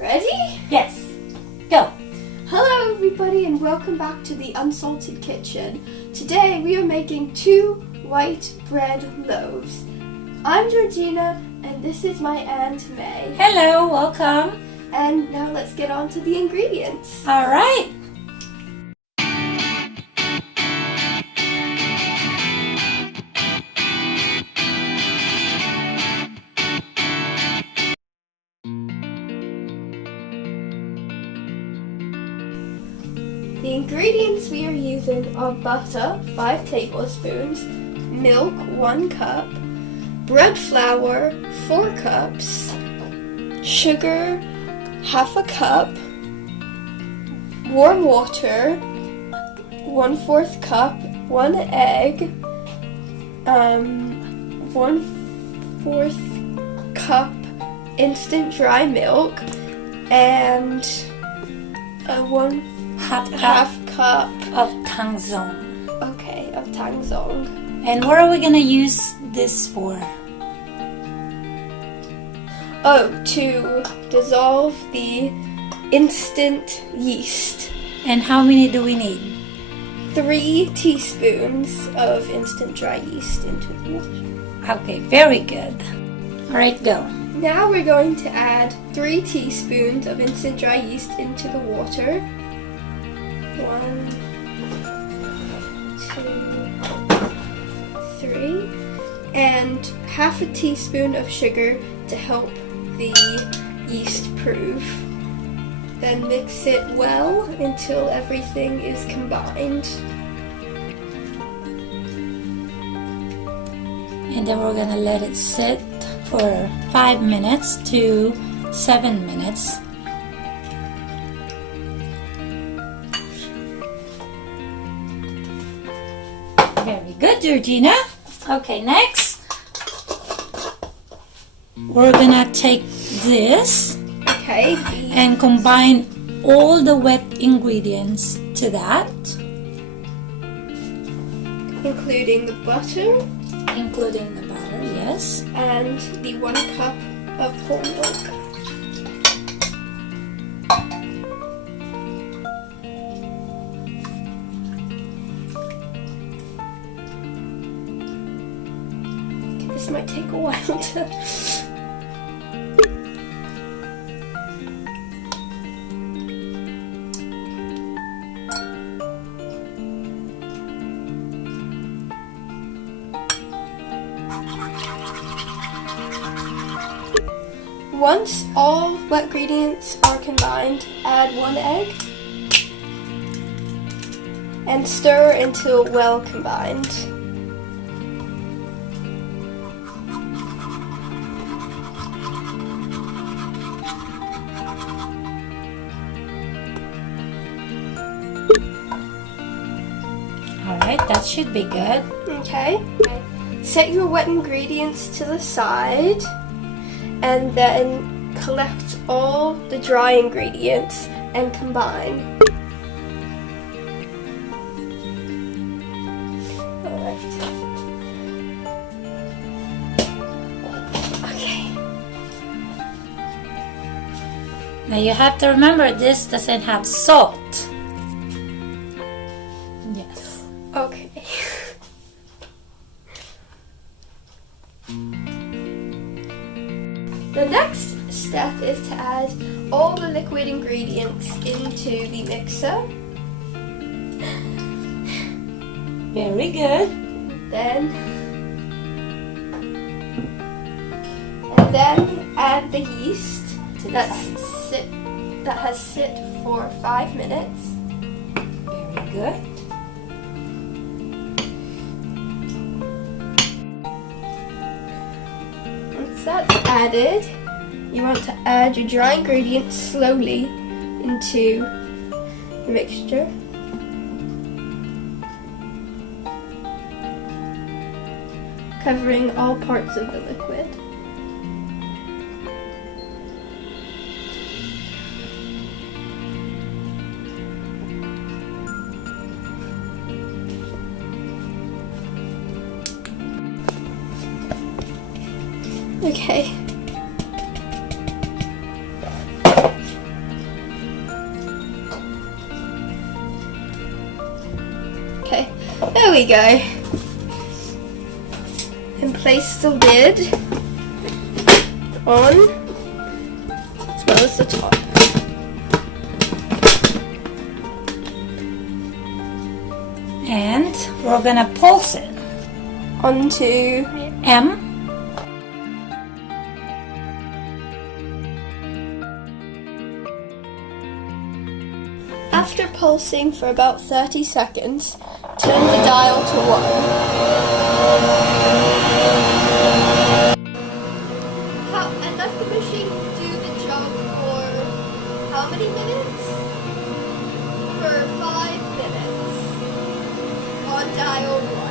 Ready? Yes. Go. Hello everybody and welcome back to the Unsalted kitchen. Today we are making 2 white bread loaves. I'm Georgina and this is my Aunt May. Hello, welcome. And now let's get on to the ingredients. All right. The ingredients we are using are butter, 5 tablespoons, milk, 1 cup, bread flour, 4 cups, sugar, half a cup, warm water, 1/4 cup, 1 egg, 1/4 cup instant dry milk, and half cup of tang zhong. Okay, of tang zhong. And what are we gonna use this for? Oh, to dissolve the instant yeast. And how many do we need? 3 teaspoons of instant dry yeast into the water. Okay, very good. All right, go. Now we're going to add 3 teaspoons of instant dry yeast into the water. 1, 2, 3, and half a teaspoon of sugar to help the yeast proof. Then mix it well until everything is combined. And then we're gonna let it sit for 5 minutes to 7 minutes. Very good, Georgina. Okay, next we're gonna take this Okay. and combine all the wet ingredients to that, Including the butter including the butter, yes, and the 1 cup of whole milk. This might take a while to... Once all wet ingredients are combined, add 1 egg and stir until well combined. Alright, that should be good. Okay. Set your wet ingredients to the side and then collect all the dry ingredients and combine. Alright. Okay. Now you have to remember this doesn't have salt. Yes. Okay. The next step is to add all the liquid ingredients into the mixer. Very good. Then add the yeast that has sit for 5 minutes. Very good. Once that's added, you want to add your dry ingredients slowly into the mixture. Covering all parts of the liquid. Okay. There we go. And place the lid on as well as the top. And we're gonna pulse it Onto M. After pulsing for about 30 seconds, turn the dial to 1. And let the machine do the job for how many minutes? For 5 minutes on dial 1.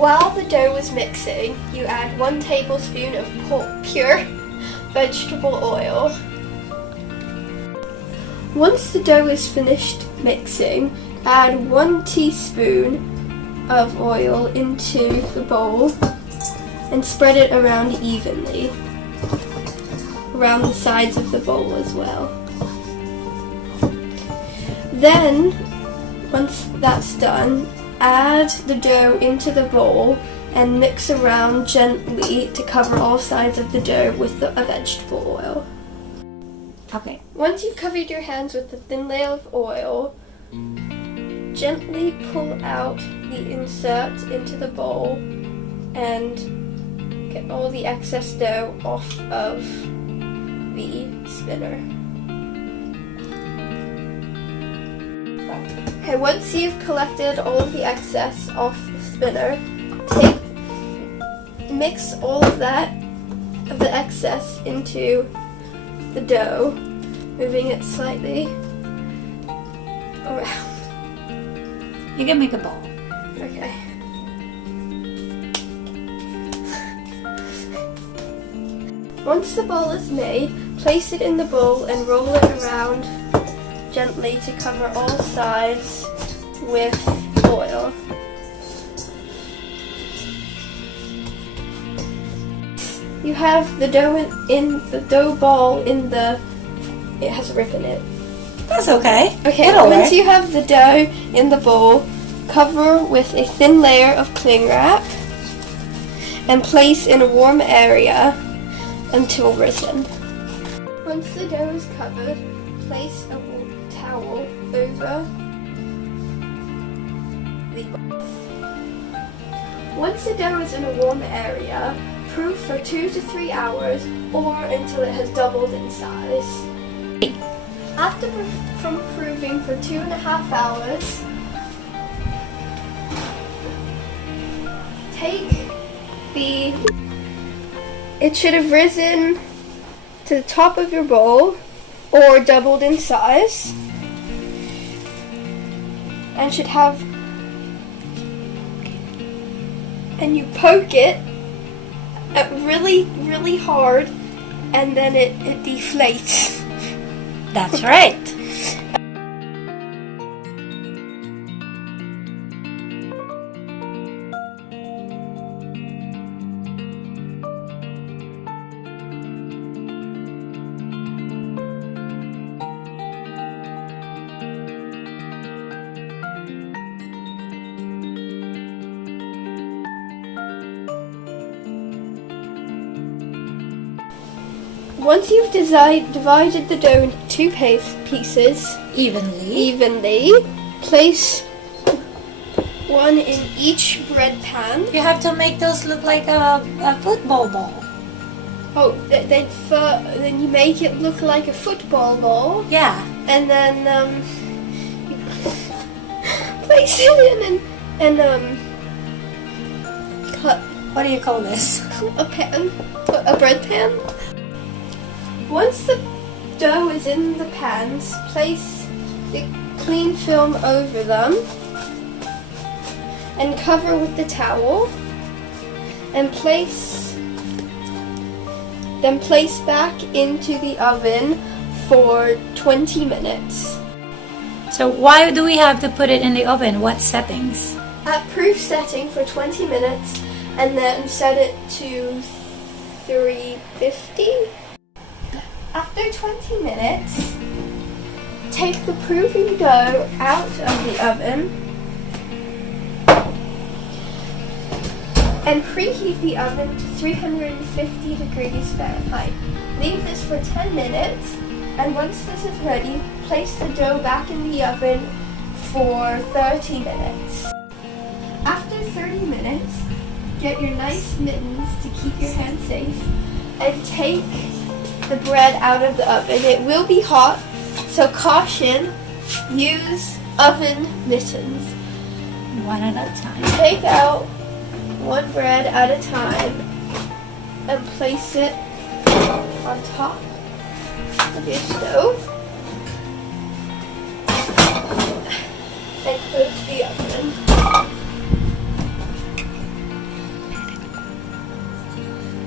While the dough is mixing, you add 1 tablespoon of pure vegetable oil. Once the dough is finished mixing, add 1 teaspoon of oil into the bowl and spread it around evenly, around the sides of the bowl as well. Then, once that's done, add the dough into the bowl and mix around gently to cover all sides of the dough with a vegetable oil. Okay. Once you've covered your hands with a thin layer of oil, gently pull out the insert into the bowl and get all the excess dough off of the spinner. Okay, once you've collected all of the excess off the spinner, mix all of the excess into the dough, moving it slightly around. You can make a ball. Okay. Once the ball is made, place it in the bowl and roll it around gently to cover all sides with oil. You have the dough in the dough ball it has a rip in it. That's okay. Okay, It'll once work. you have the dough in the bowl, cover with a thin layer of cling wrap and place in a warm area until risen. Once the dough is covered, place a towel over the bowl. Once the dough is in a warm area, proof for 2 to 3 hours or until it has doubled in size. After from proving for 2.5 hours, it should have risen to the top of your bowl or doubled in size and should have, and you poke it really, really hard and then it deflates. That's right. Once you've divided the dough into 2 pieces evenly, place one in each bread pan. You have to make those look like a football ball. Oh, then you make it look like a football ball, Yeah. and then you place it in and cut What do you call this? a pan, a bread pan. Once the dough is in the pans, place the clean film over them and cover with the towel and place back into the oven for 20 minutes. So why do we have to put it in the oven? What settings? At proof setting for 20 minutes and then set it to 350. After 20 minutes, take the proofing dough out of the oven and preheat the oven to 350 degrees Fahrenheit. Leave this for 10 minutes, and once this is ready, place the dough back in the oven for 30 minutes. After 30 minutes, get your nice mittens to keep your hands safe and take the bread out of the oven. It will be hot, so caution, use oven mittens. One at a time. Take out one bread at a time and place it on top of your stove and close the oven.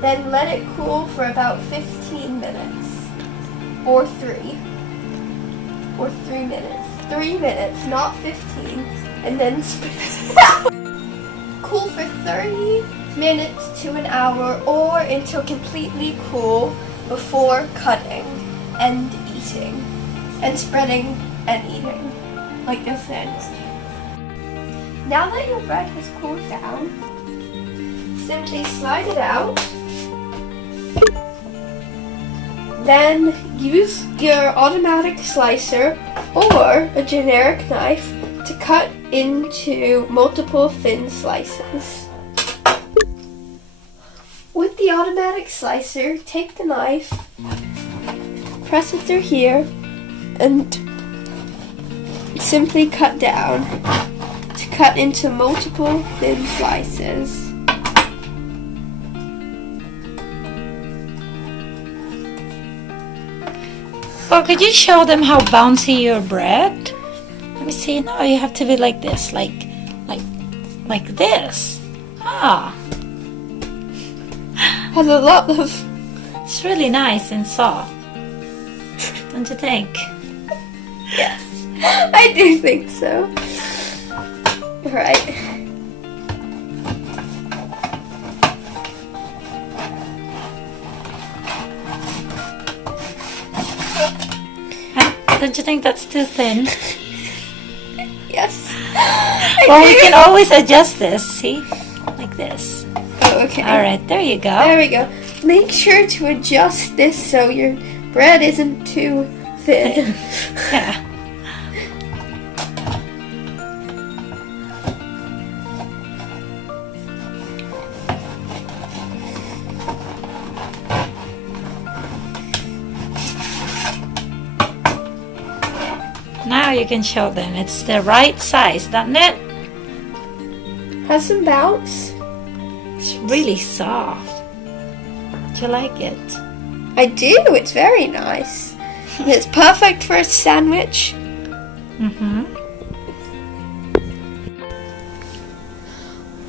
Then let it cool for about 15 minutes or 3 minutes. 3 minutes, not 15, and then spit it out. Cool for 30 minutes to an hour or until completely cool before cutting and eating and spreading and eating like a sandwich. Now that your bread has cooled down, simply slide it out. Then use your automatic slicer or a generic knife to cut into multiple thin slices. With the automatic slicer, take the knife, press it through here, and simply cut down to cut into multiple thin slices. Well, could you show them how bouncy your bread? Let me see. Now you have to be like this, like this. Ah, Has a lot of. it's really nice and soft. Don't you think? Yes, I do think so. Alright. Don't you think that's too thin? Yes. Well, we can always adjust this. See, like this. Oh, okay. All right, there you go. There we go. Make sure to adjust this so your bread isn't too thin. Yeah. Now you can show them it's the right size, doesn't it? Has some bounce. It's really soft. Do you like it? I do. It's very nice. It's perfect for a sandwich. Mm-hmm.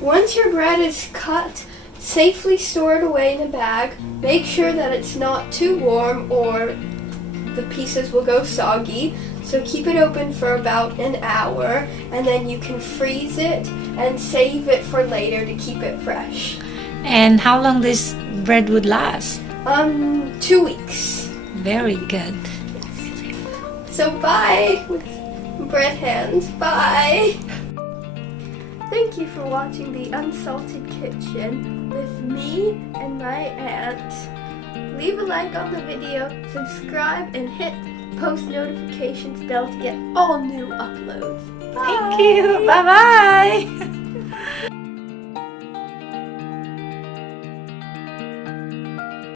Once your bread is cut, safely store it away in a bag. Make sure that it's not too warm or the pieces will go soggy. So keep it open for about an hour and then you can freeze it and save it for later to keep it fresh. And how long this bread would last? 2 weeks. Very good. So bye with bread hands. Bye. Thank you for watching the Unsalted Kitchen with me and my aunt. Leave a like on the video, subscribe, and hit post notifications bell to get all new uploads. Bye. Thank you. Bye-bye.